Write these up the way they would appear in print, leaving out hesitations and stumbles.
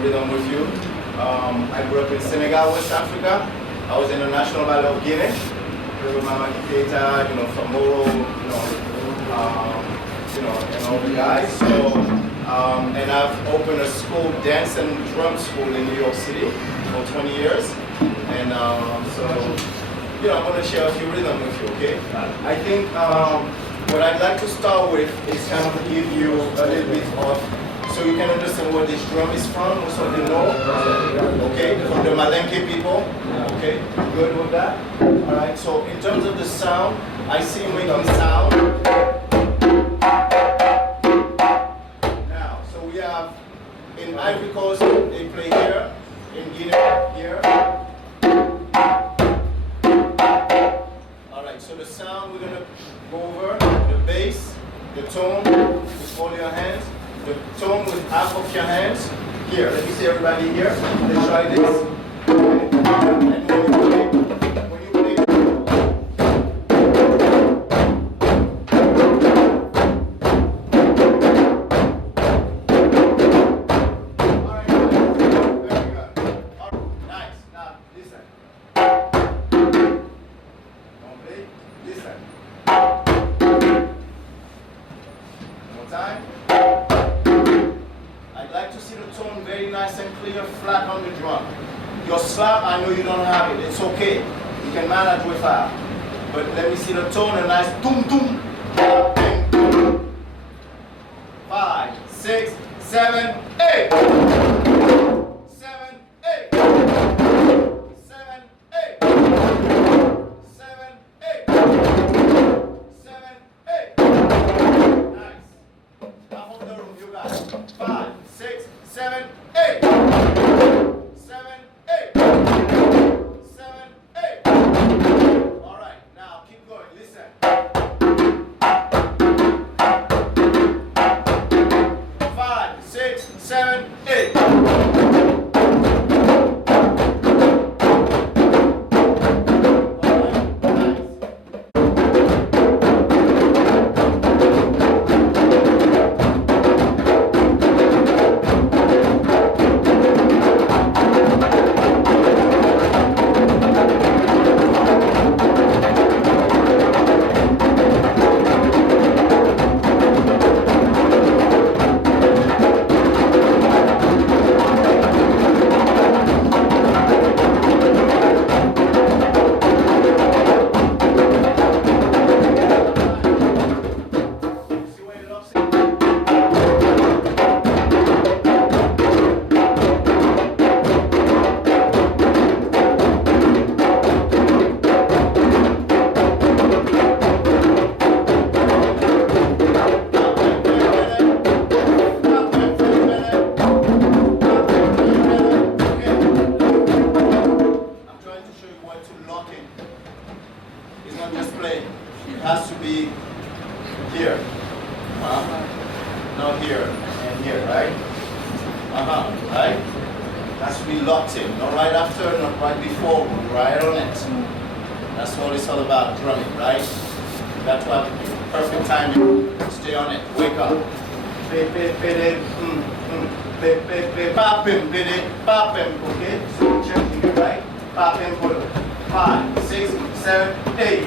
some rhythm with you. I grew up in Senegal, West Africa. I was in the National Ballet of Guinea. With Mama Kiketa, from Moro, and all the guys. So, and I've opened a school, dance and drum school in New York City for 20 years. And so, I'm going to share a few rhythms with you, okay? I think what I'd like to start with is kind of give you a little bit of, so you can understand where this drum is from, most of you know, okay? From the Malenke people, okay? Good with that? All right, so in terms of the sound, I see you making sound. Now, so we have, in Ivory Coast, they play here, in Guinea, here. All right, so the sound, we're gonna go over the bass, the tone with all your hands, the tone with half of your hands. Here, let me see everybody here. Let's try this. And when you play, all right, very good. All right, nice. Now, listen. Don't play. Listen. One more time. I'd like to see the tone very nice and clear, flat on the drum. Your slap, I know you don't have it. It's okay. You can manage with that. But let me see the tone, a nice boom, boom. 5, 6, 7, 8. 7, 8. 7, 8. 7, 8. 7, 8. Nice. Half of the room, you got it. 5, 6, 7, 8. 7, 8. 7, 8. All right, now keep going. Listen. 5, 6, 7, 8. Okay, so check here, right? 5, 6, 7, 8.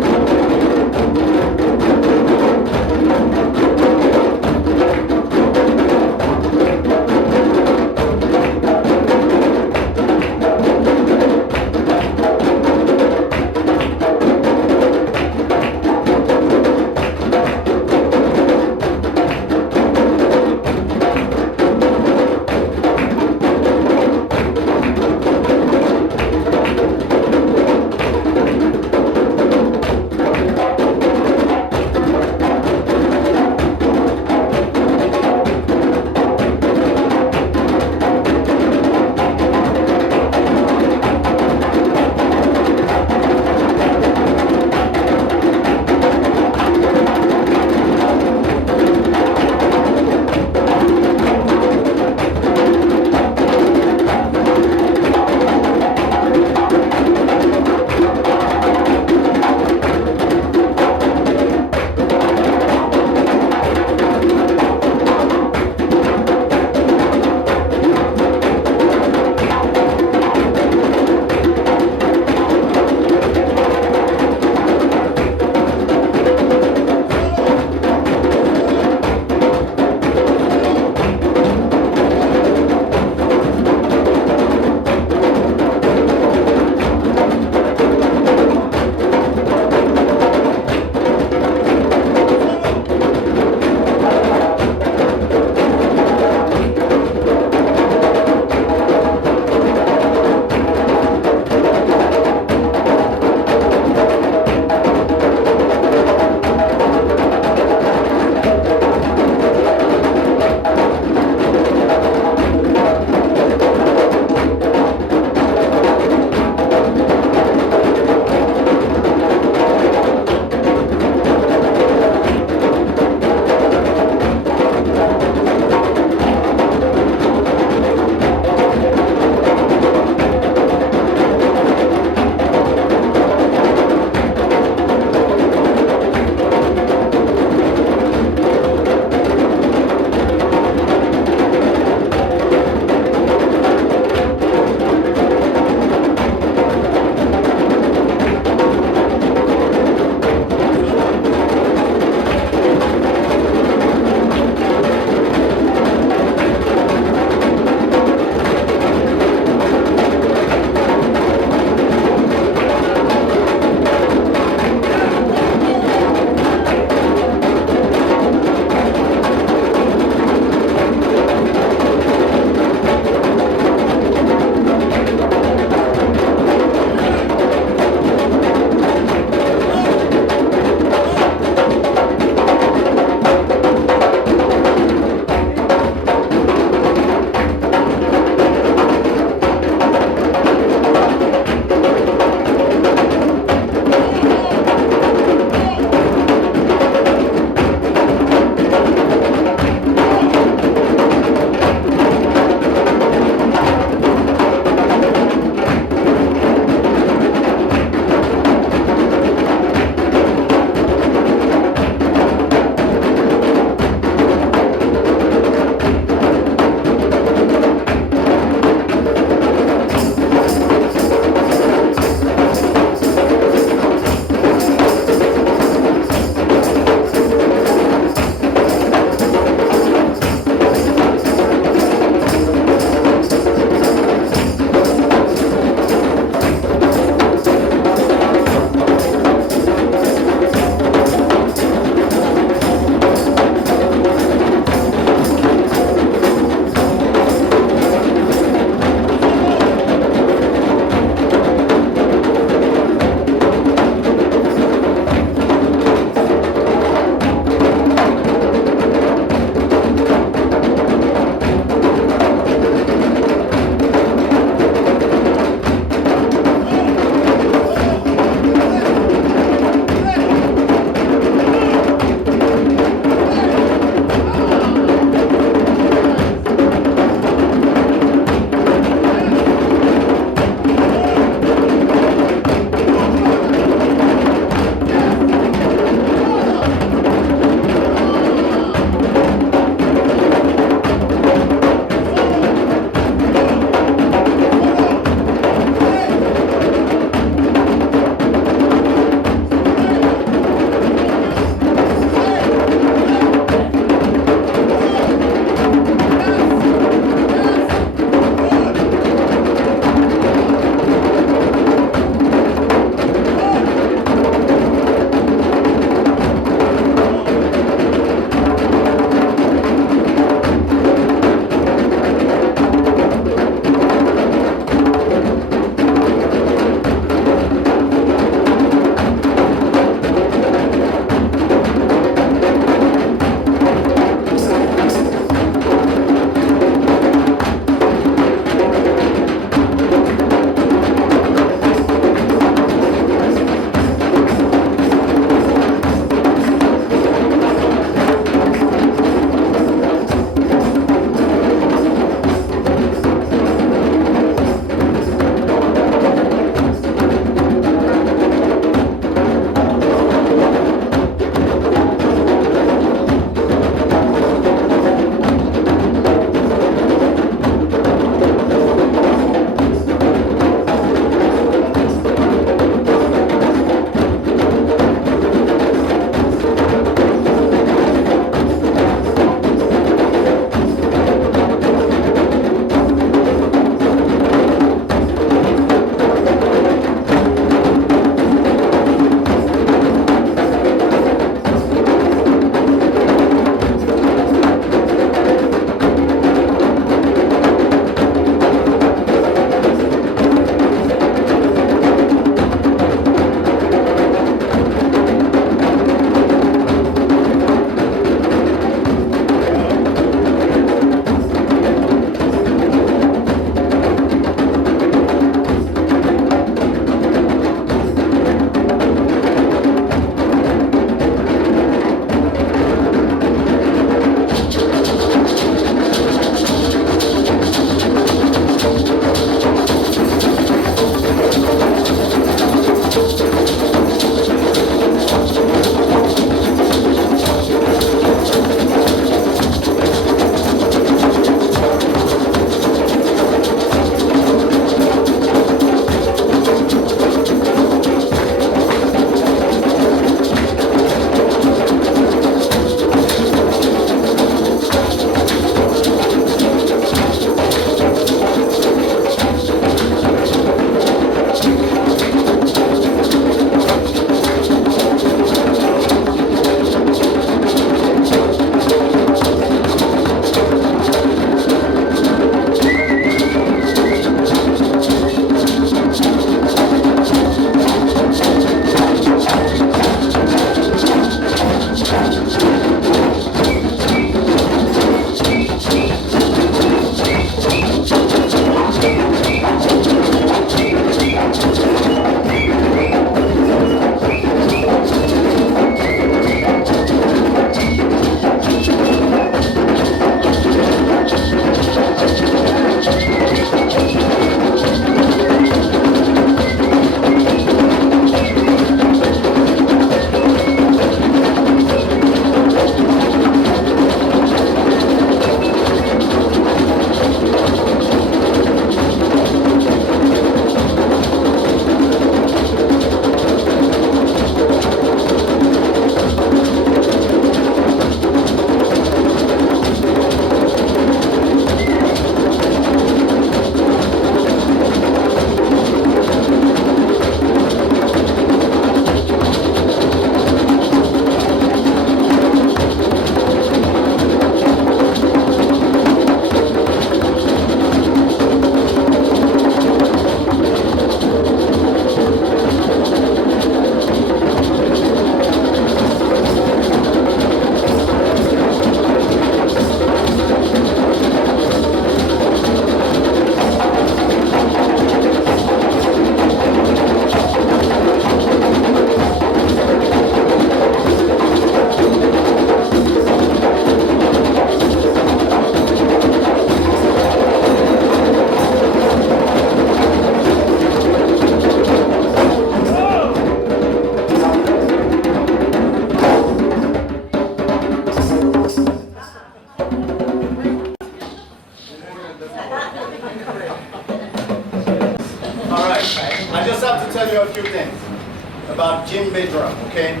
Djembe drum, okay?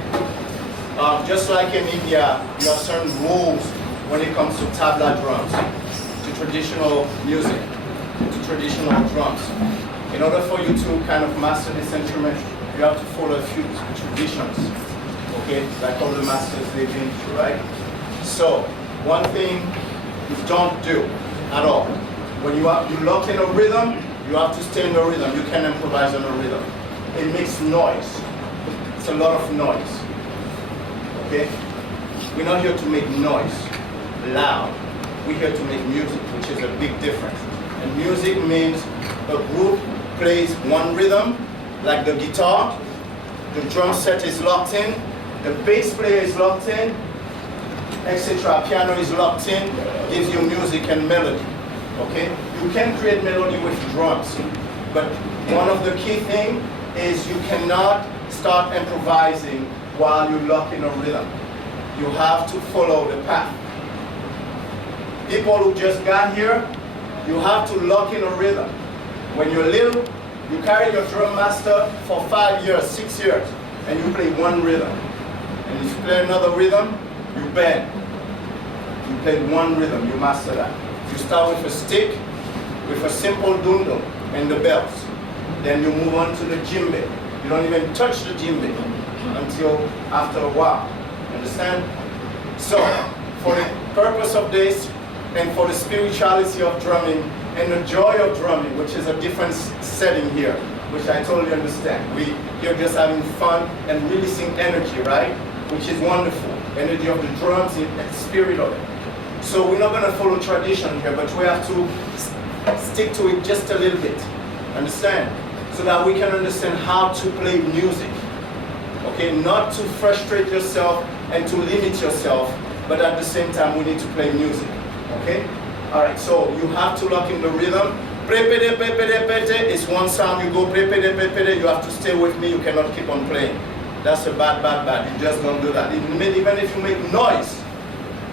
Just like in India, you have certain rules when it comes to tabla drums, to traditional music, to traditional drums. In order for you to kind of master this instrument, you have to follow a few traditions, okay? Like all the masters they've been through, right? So, one thing you don't do at all, when you lock in a rhythm, you have to stay in the rhythm. You can improvise on a rhythm. It makes noise. It's a lot of noise. Okay? We're not here to make noise, loud. We're here to make music, which is a big difference. And music means a group plays one rhythm, like the guitar, the drum set is locked in, the bass player is locked in, etc. Piano is locked in, gives you music and melody. Okay? You can create melody with drums, but one of the key things is you cannot start improvising while you lock in a rhythm. You have to follow the path. People who just got here, you have to lock in a rhythm. When you're little, you carry your drum master for 5 years, 6 years, and you play one rhythm. And if you play another rhythm, you bend. You play one rhythm, you master that. You start with a stick, with a simple dundum and the bells. Then you move on to the djembe. You don't even touch the djembe until after a while. Understand? So, for the purpose of this, and for the spirituality of drumming, and the joy of drumming, which is a different setting here, which I totally understand. You're just having fun and releasing energy, right? Which is wonderful. Energy of the drums, the spirit of it. So we're not going to follow tradition here, but we have to stick to it just a little bit. Understand? So that we can understand how to play music. Okay? Not to frustrate yourself and to limit yourself, but at the same time we need to play music. Okay? Alright, so you have to lock in the rhythm. Prepede, pepede, pete is one sound. You go prepede, pepede, you have to stay with me, you cannot keep on playing. That's a bad. You just don't do that. Even if you make noise,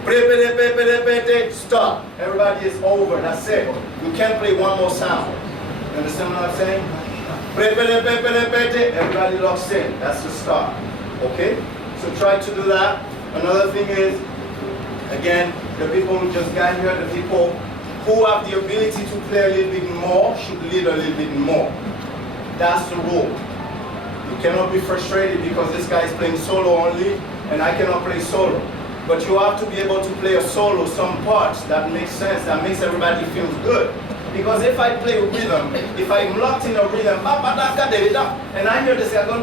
prepede, pepede, pete, stop. Everybody is over, that's it. You can't play one more sound. You understand what I'm saying? Prepede, pepede, pete, everybody locks in. That's the start. Okay? So try to do that. Another thing is, again, the people who just got here, the people who have the ability to play a little bit more should lead a little bit more. That's the rule. You cannot be frustrated because this guy is playing solo only and I cannot play solo. But you have to be able to play a solo, some parts that make sense, that makes everybody feel good. Because if I play a rhythm, if I'm locked in a rhythm, and I hear this guy going,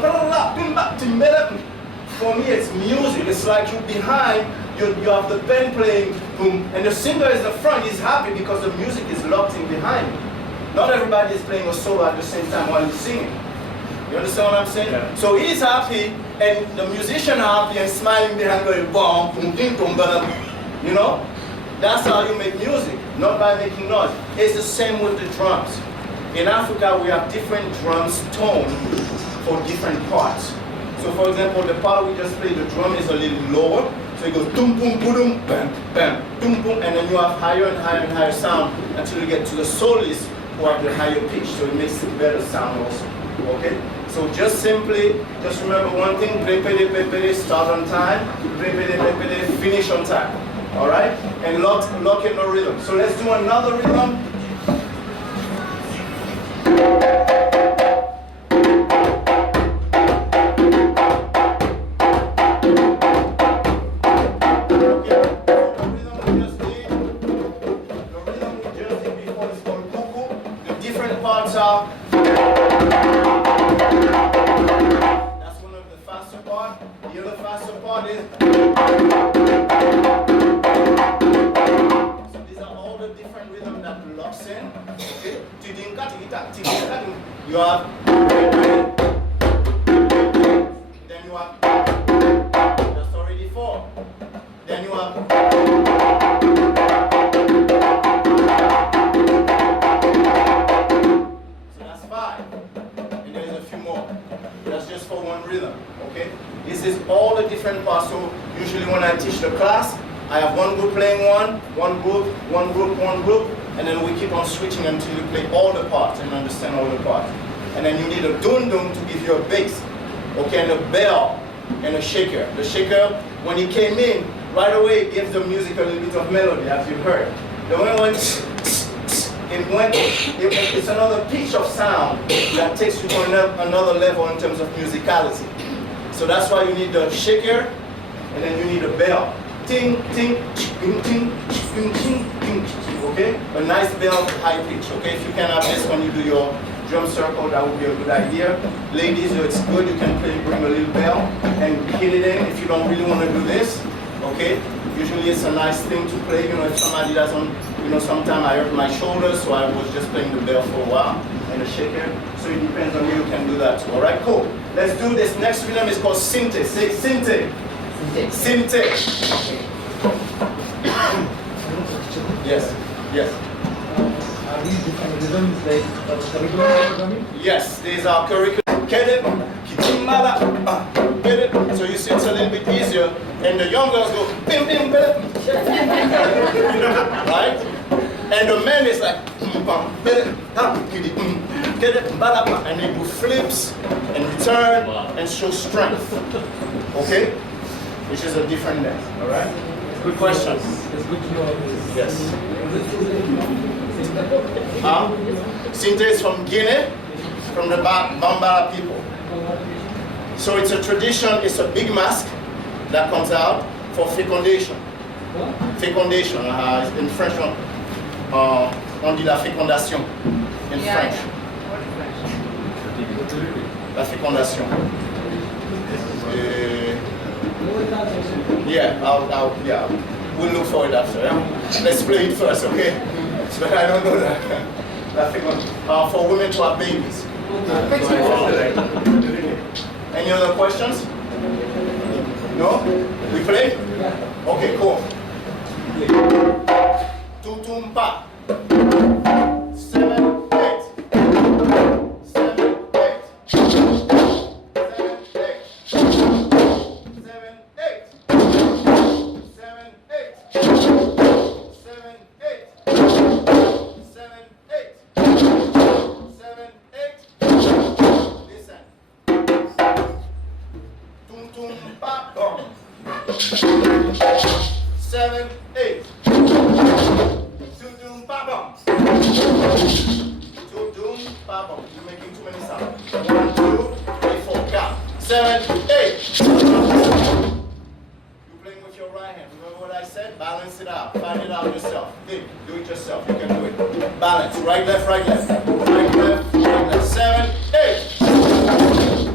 for me it's music. It's like you're behind, you have the band playing, boom, and the singer is the front. He's happy because the music is locked in behind him. Not everybody is playing a solo at the same time while he's singing. You understand what I'm saying? Yeah. So he's happy, and the musician happy and smiling behind going, boom, boom, ding, boom, boom. You know? That's how you make music, not by making noise. It's the same with the drums. In Africa, we have different drums tone for different parts. So for example, the part we just played, the drum is a little lower. So it goes boom, boom, boom, bam, bam, boom, boom, and then you have higher and higher and higher sound until you get to the soloists who have the higher pitch. So it makes it better sound also. Okay? So just simply, just remember one thing, prepede, start on time, prepede, finish on time. Alright? And lock in the rhythm. So let's do another rhythm. That's one of the faster part. The other faster part is. So these are all the different rhythms that locks in. Okay. You have. Then you have. That's already 4. Then you have. For one rhythm, okay? This is all the different parts. So usually when I teach the class, I have one group playing one group, and then we keep on switching until you play all the parts and understand all the parts. And then you need a dun-dun to give you a bass. okay, and a bell and a shaker. The shaker, when he came in, right away it gives the music a little bit of melody, as you heard. The one went, it's another pitch of sound that takes you to another level in terms of musicality. So that's why you need the shaker, and then you need a bell. Ting, ting, ting, ting, ting, ting, ting, okay? A nice bell, high pitch, okay? If you can have this when you do your drum circle, that would be a good idea. Ladies, it's good, you can bring a little bell and hit it in if you don't really want to do this, okay? Usually it's a nice thing to play, you know, if somebody doesn't, you know, sometimes I hurt my shoulders, so I was just playing the bell for a while, and a shaker, so it depends on you, you can do that too. All right, cool. Let's do this. Next rhythm is called Sinte. Say Sinte. Sinte. Yes, yes. Are these different rhythms like curriculum programming? Yes, these are curriculum. So you see it's a little bit easier, and the young girls go bim bim bim, right? And the man is like and they do flips and return and show strength. Okay? Which is a different dance, all right? Good question. It's good to know this. Yes. Sinte is from Guinea, from the Bambara people. So it's a tradition, it's a big mask that comes out for fécondation. Fécondation, in French, on dit la fécondation in French. La fécondation. Yeah, we'll look for it after. Yeah? Let's play it first, okay? So I don't know that. For women to have babies. Any other questions? No? We play? Okay, cool. Tutumpa. 7, 8. 7, 8. 7, 8. 7, 8. 7, 8. 7, 8. 7, 8. 7, 8. Listen. Tum tum pa bum. 7, 8. Tum tum pa bum. Tum tum pa bum. You're making too many sounds. 1, 2, 3, 4. Count. 7, 8. You're playing with your right hand. Remember what I said? Balance it out. Find it out yourself. Think. Do it yourself. You can do it. Balance. Right, left, right, left. Right, left, right, left. 7, 8.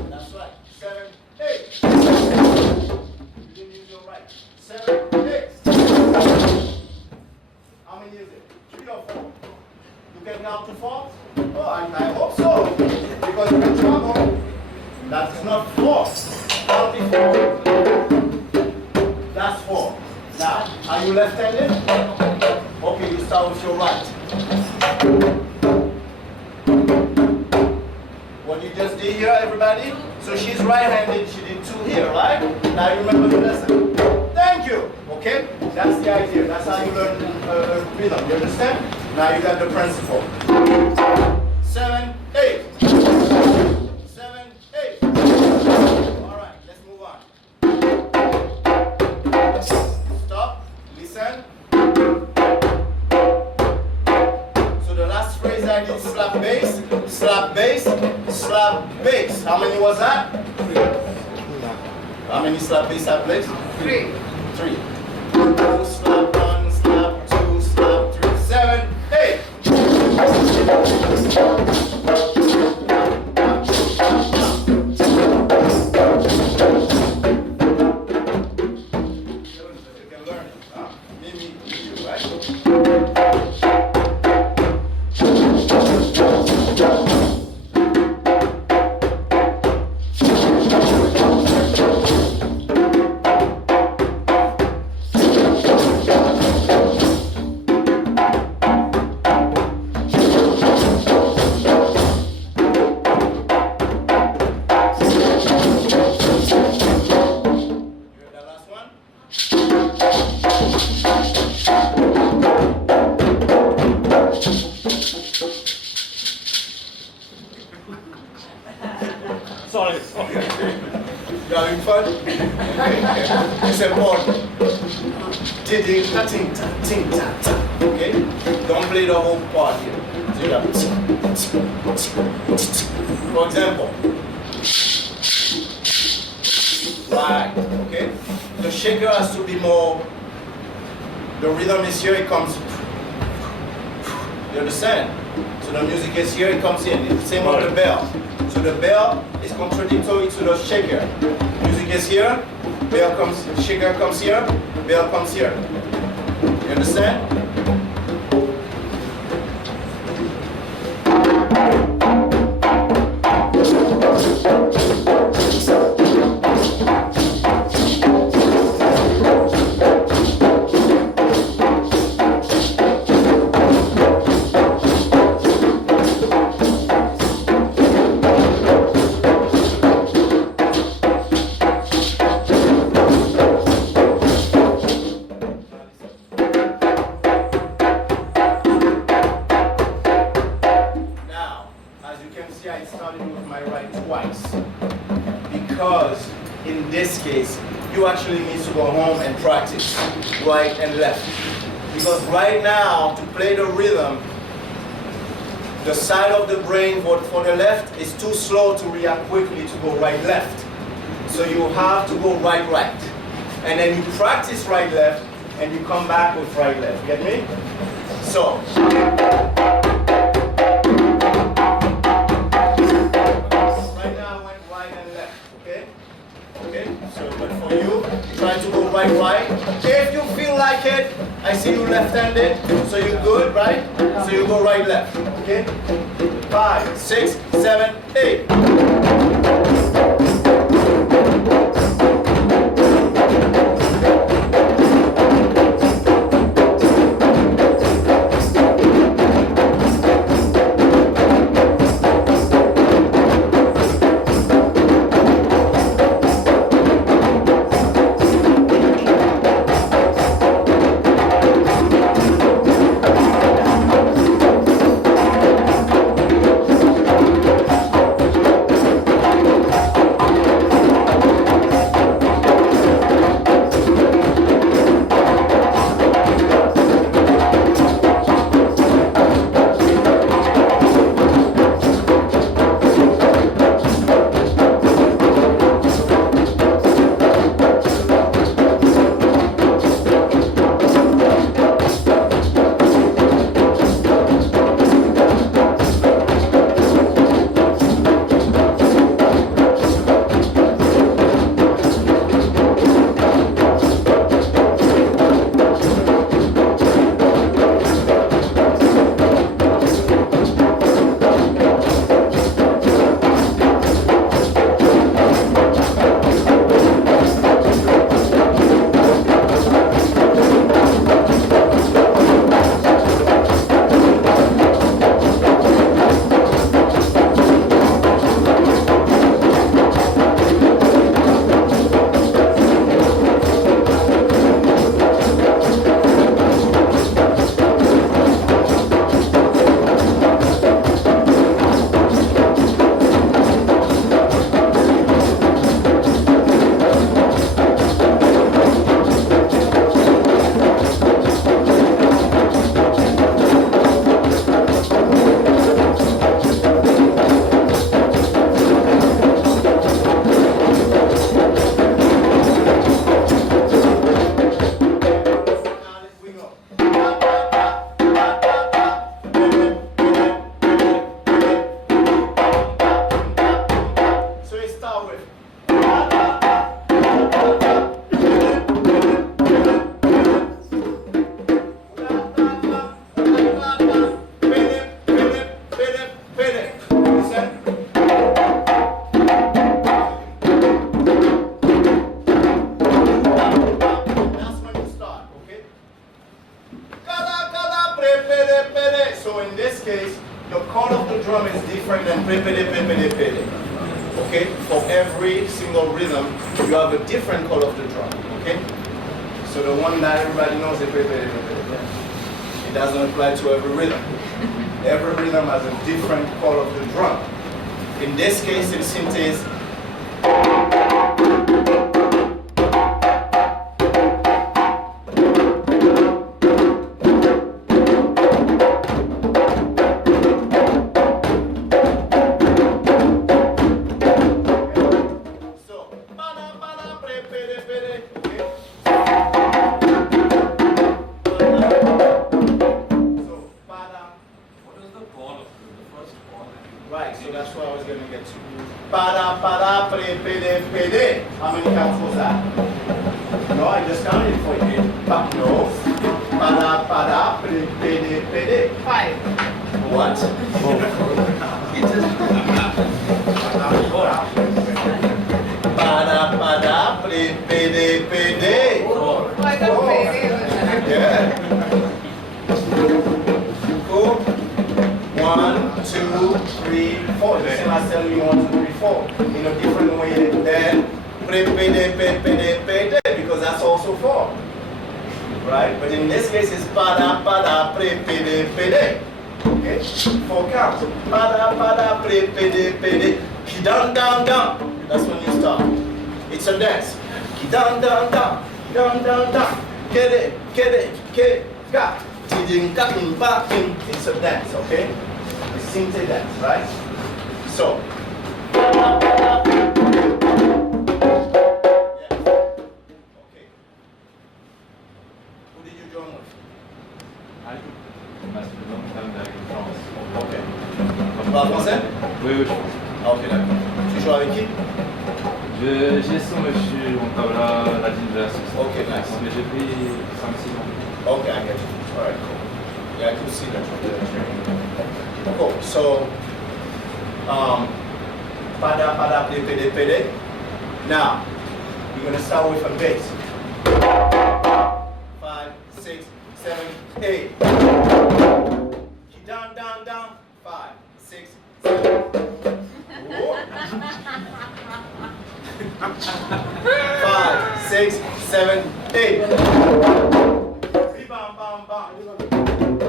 That's right. 7, 8. You didn't use your right. 7, 8. How many is it? 3 or 4? You can count to 4? Oh, I hope so. Because you're in trouble. That is not 4. Count before. That's 4. Now, are you left-handed? Okay, you start with your right. What you just did here, everybody? So she's right-handed, she did 2 here, right? Now you remember the lesson. Thank you. Okay? That's the idea. That's how you learn rhythm. You understand? Now you got the principle. 7, 8. 7, 8. All right, let's move on. Stop. Listen. So the last phrase I did, slap bass, slap bass, slap bass. How many was that? 3. How many slap bass I played? 3. 3. 2, slap 1, slap 2, slap 3, 7, 8. You can learn it. Me, you, right? fun? Okay. It's important. Ting ta ting ta ta. Okay? Don't play the whole part here. So you have for example. Right, okay? The shaker has to be more, the rhythm is here, it comes. You understand? So the music is here, it comes in. It's the same on the bell. So the bell is contradictory to the shaker. Music is here, bell comes, shaker comes here, bell comes here. You understand? I started with my right twice because in this case you actually need to go home and practice right and left, because right now to play the rhythm the side of the brain for the left is too slow to react quickly to go right left, so you have to go right and then you practice right left and you come back with right left. Get me? So so, but for you, try to go right. If you feel like it, I see you left-handed, so you're good, right? So you go right, left, okay? 5, 6, 7, 8. So in this case, the call of the drum is different than pepede, pepede, pede. Okay? For every single rhythm, you have a different call of the drum. Okay? So the one that everybody knows is pepede, pepede. It doesn't apply to every rhythm. Every rhythm has a different call of the drum. In this case, it synthesize Right, so that's what I was going to get to. Para, para, pre, pede, pede. How many counts was that? No, I just counted for you. No. Para, para, pre, pede, pede. 5. What? Para, para, pre, pede, pede. Oh, I got baby. Yeah. Cool. 1, 2, 3, 4. The same as telling you 1, 2, 3, 4 in a different way than pre, pede, pede, pede, pede, because that's also 4. Right? But in this case, it's para, para, pre, pede, pede. Okay? 4 counts. Para, para, pre, pede, pede. Ki down, down, down. That's when you start. It's a dance. Ki down, down, down. Down, down, down. Kede, kede, ke, ka. Tidin, ka, ba, kin. It's a dance, okay? It's simple dance, right? So. Para, para. Ok. Tu parles français? Oui, oui, je pense. Ah, ok, d'accord. Tu joues avec qui? J'ai son, mais je suis en tabla la ligne de la Suisse. Ok, nice. Mais j'ai pris 5-6 ans. Ok, I get you. Alright, cool. Yeah, I can see that you're training. Cool. So, pada, pada, pede, pede, pede. Now, you're going to start with a bass. 5, 6, 7, 8. Down, down, down. 5, 6, 7. Whoa. 5, 6, 7, 8. Bam, bam, bam.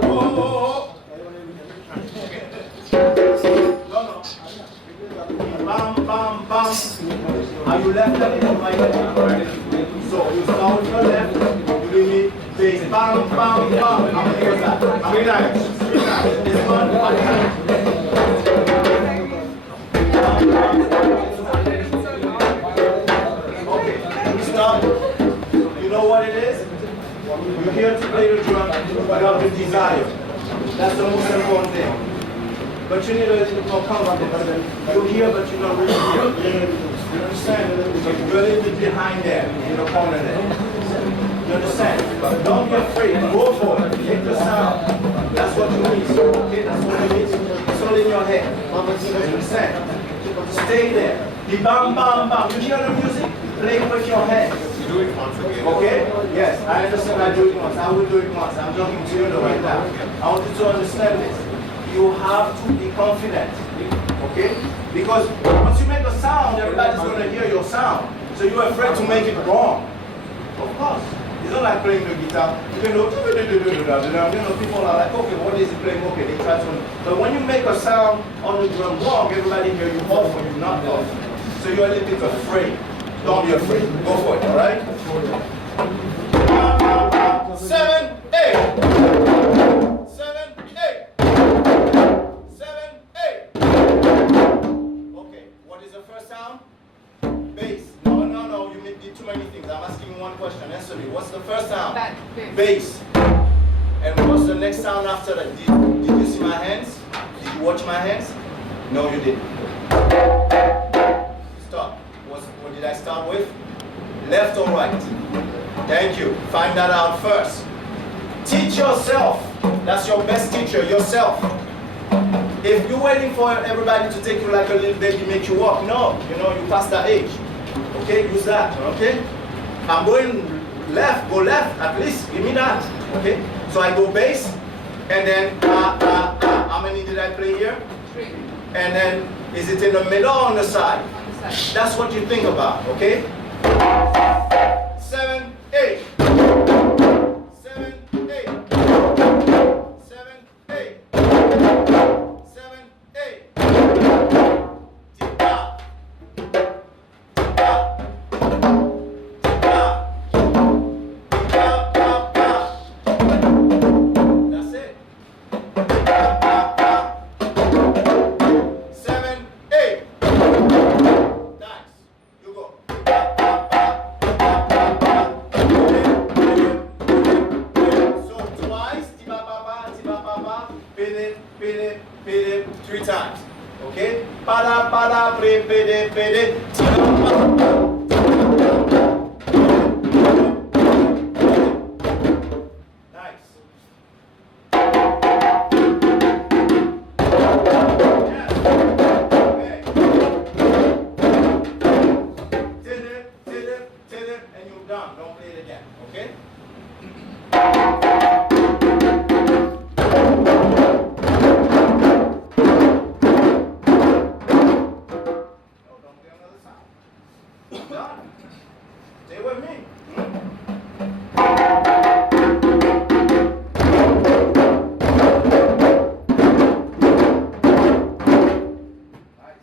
Oh. No, no. Bam, bam, bam. Are you left-handed or right-handed? So you start with your left. You give me bass. Bam, bam, bam. How many is that? How many times? This one. Okay. Stop. You know what it is? You're here to play the drum. You have the desire. That's the most important thing. But you need a little more confidence. You're here, but you're not really here. You understand? You're a little bit behind there, in the corner there. You understand? But don't be afraid. Go for it. Make the sound. That's what you need. Okay, that's what you need. It's all in your head. You understand? Stay there. The bam, bam, bam. You hear the music? Play with your head. You do it once again. Okay? Yes, I understand. I do it once. I will do it once. I'm talking to you right now. I want you to understand this. You have to be confident. Okay? Because once you make a sound, everybody's going to hear your sound. So you're afraid to make it wrong. Of course. It's not like playing the guitar. You know, people are like, okay, what is he playing? Okay, they try to. But when you make a sound on the drum wrong, everybody hear you off when you're not off. So you're a little bit afraid. Don't be afraid. Go for it, all right? 7, 8. 7, 8. 7, 8. Okay, what is the first sound? Bass. No, no, no, you did too many things. I'm asking you one question. Answer me. What's the first sound? Bass. And what's the next sound after that? Did you see my hands? Did you watch my hands? No, you didn't. Stop. What did I start with? Left or right? Thank you. Find that out first. Teach yourself. That's your best teacher, yourself. If you're waiting for everybody to take you like a little baby, make you walk, no. You know, you past that age. Okay, use that, okay? I'm going left, go left, at least, give me that, okay? So I go bass, and then, how many did I play here? 3. And then, is it in the middle or on the side? On the side. That's what you think about, okay? 7, 8. 7, 8. 7, 8. 7, 8. Tick-tock. Tick-tock. pada, pre, pede, pede. Nice. Yes. Okay. Tip, and you're done. Don't play it again. Okay? Stay with me. Nice.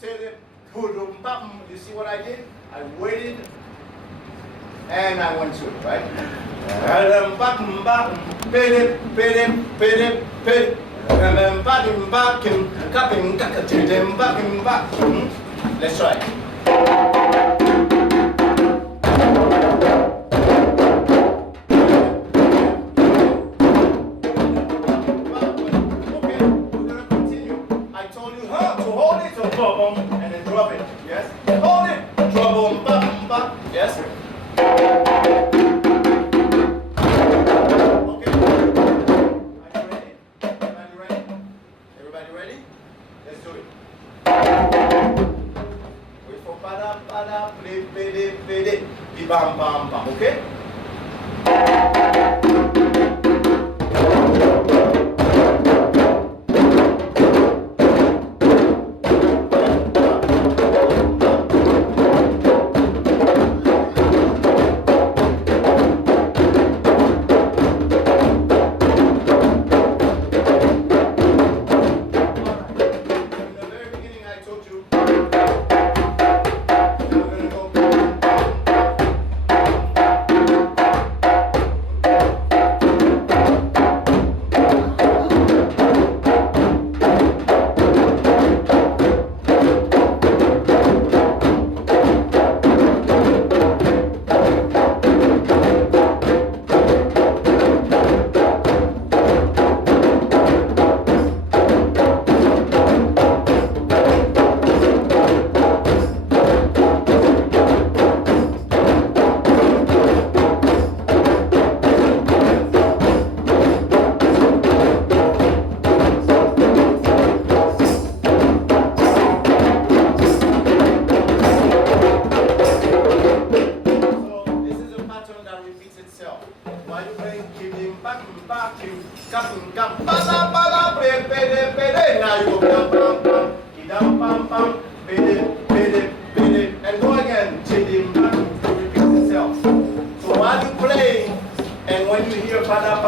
Tip. You see what I did? I waited and I went to it, right? Let's try it. Okay, we're gonna continue. I told you how to hold it, so boom, and then drop it. Yes? Hold it, drop boom, yes? Bam, bam, bam, okay? Now you go bam, and go again. To repeat itself. So while you play, and when you hear pada,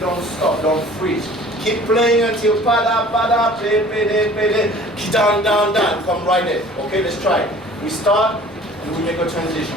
don't stop, don't freeze. Keep playing until pada, down, come right in. Okay, let's try it. We start and we make a transition.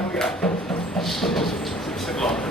time we got? 6 o'clock.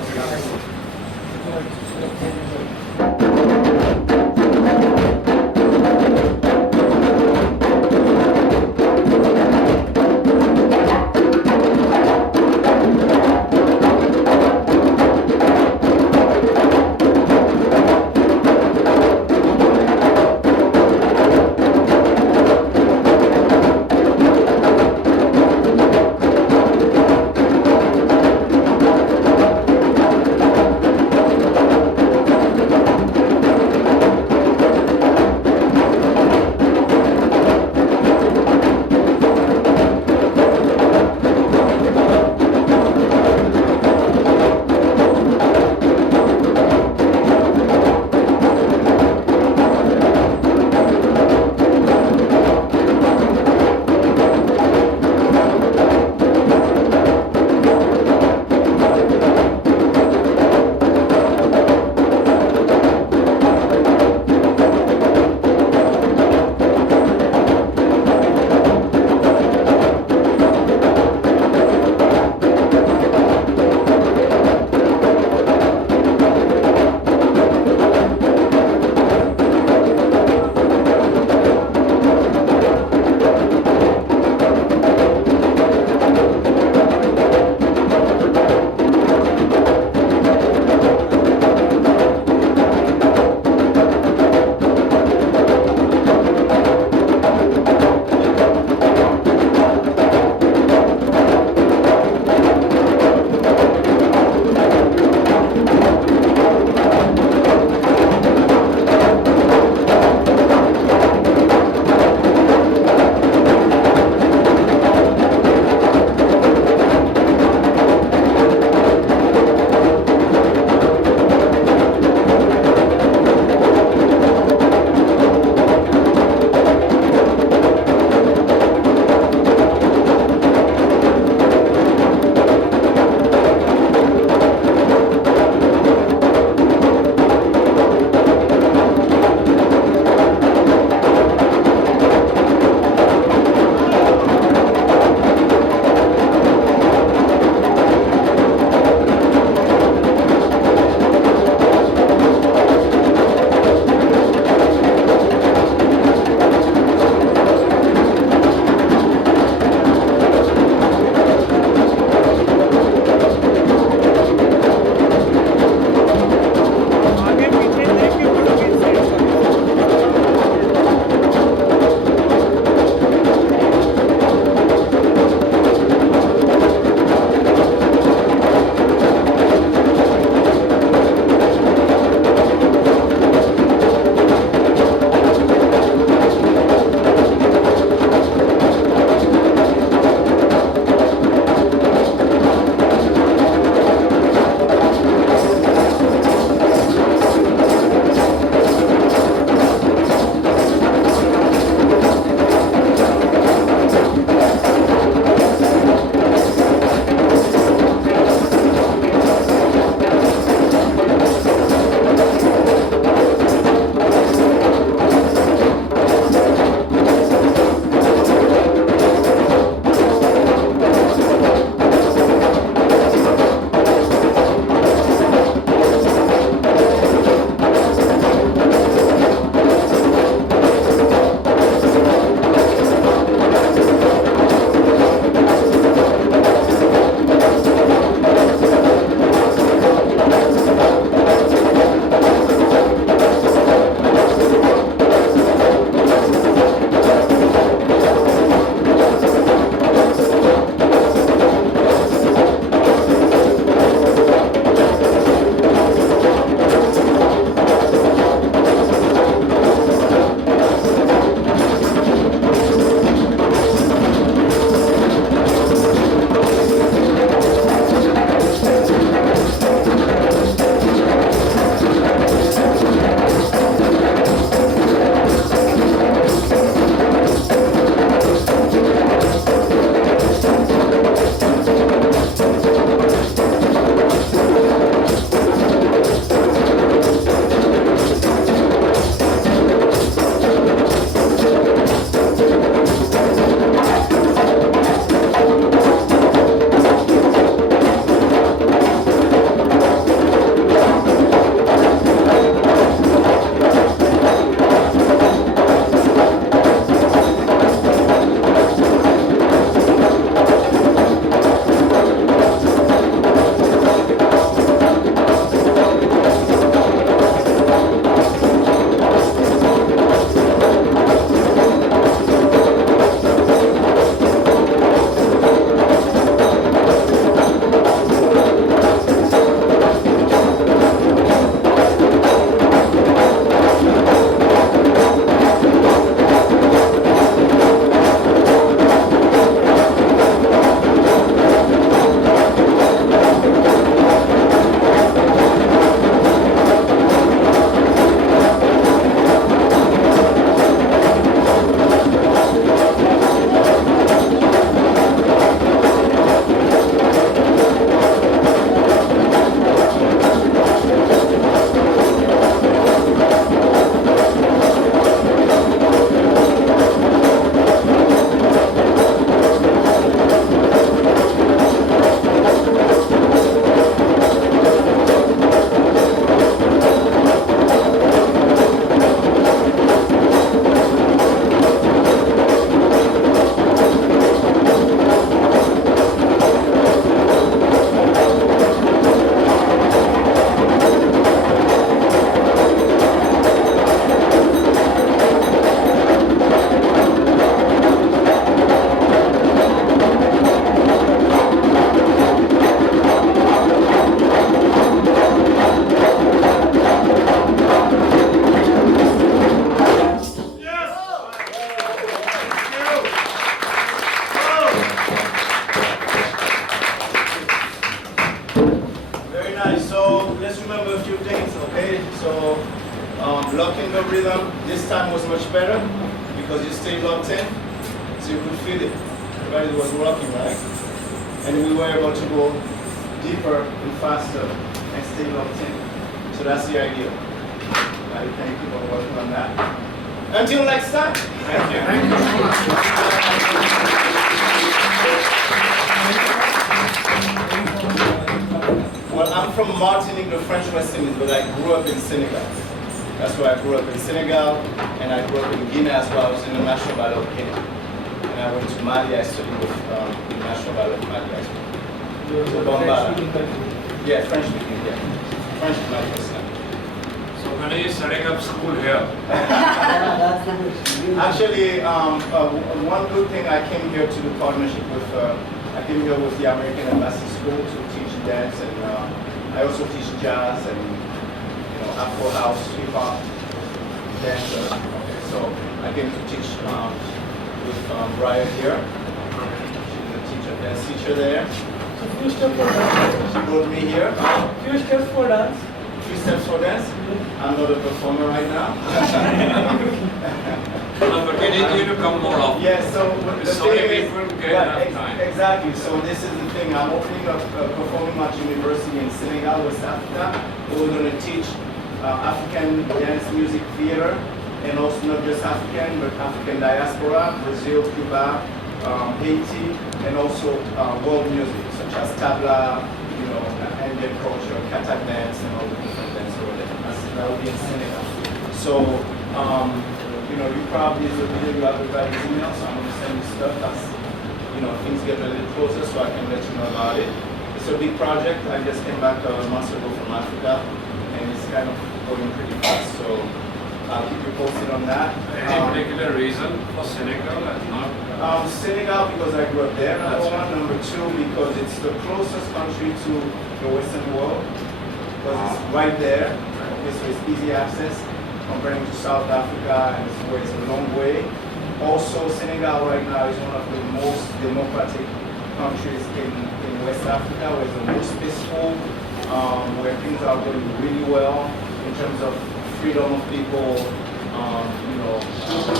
rhythm this time was much better because you stayed locked in, so you could feel it. Everybody was rocking, right? And we were able to go deeper and faster and stay locked in. So that's the idea. I thank you for working on that. Until next time. Thank you. Thank you so much. Well, I'm from Martinique, the French West Indies, but I grew up in Senegal. That's where I grew up, in Senegal, and I grew up in Guinea as well. I was in the National Ballet of Guinea. And I went to Mali, I studied with the National Ballet of Mali as well. You're So a French-speaking country. Yeah, French speaking, yeah. French is my first language. So when are you setting up school here? Actually, one good thing, I came here to do partnership with, I came here with the American Embassy School to teach dance, and I also teach jazz and Afro house, hip hop, dance. Okay, so I came to teach with Brian here. She's a teacher, dance teacher there. So few steps for dance. She brought me here. Few steps for dance. 3 steps for dance. I'm not a performer right now. No, but we need you to come more often. Yeah, so the So many thing is, people get right, enough time. exactly. So this is the thing. I'm opening up a performing arts university in Senegal, West Africa. We're going to teach African dance music theater, and also not just African, but African diaspora, Brazil, Cuba, Haiti, and also world music, such as tabla, Indian culture, Katak dance, and all the different dance over there. That will be in Senegal. So, you probably is a video, you have everybody's email, so I'm going to send you stuff as, things get a little closer so I can let you know about it. It's a big project. I just came back a month ago from Africa, and it's kind of going pretty fast, so I'll keep you posted on that. Any particular reason for Senegal and not? Senegal, because I grew up there, number That's one. right. Number two, because it's the closest country to the Western world, because it's right there. Okay, so it's easy access comparing to South Africa, and it's a long way. Also, Senegal right now is one of the most democratic countries in West Africa, where it's the most peaceful, where things are going really well in terms of freedom of people,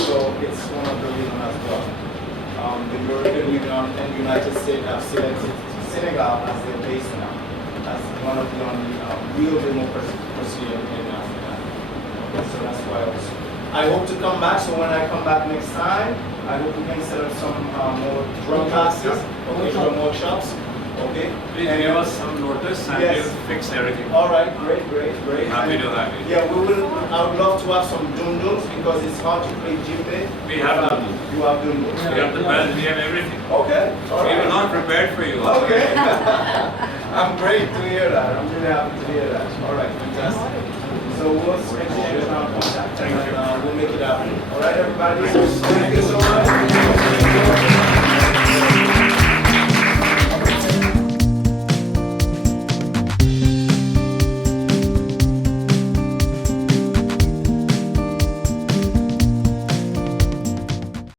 so it's one of the reasons as well. The European Union and the United States have selected Senegal as their base now, as one of the only real democracy in Africa. Okay, so that's why I hope to come back. So when I come back next time, I hope we can set up some more drum classes, okay, drum workshops. Okay. Please give us some notice and Yes. we'll fix everything. All right, great. Happy to have you. Yeah, we will. I would love to have some dundums because it's hard to play Djembe. We have dundum. You have dundums. We have the band, we have everything. Okay. All We right. were not prepared for you. Okay. I'm great to hear that. I'm really happy to hear that. All right, fantastic. So we'll exchange our contact Thank you. and we'll make it happen. All right, everybody. Thank you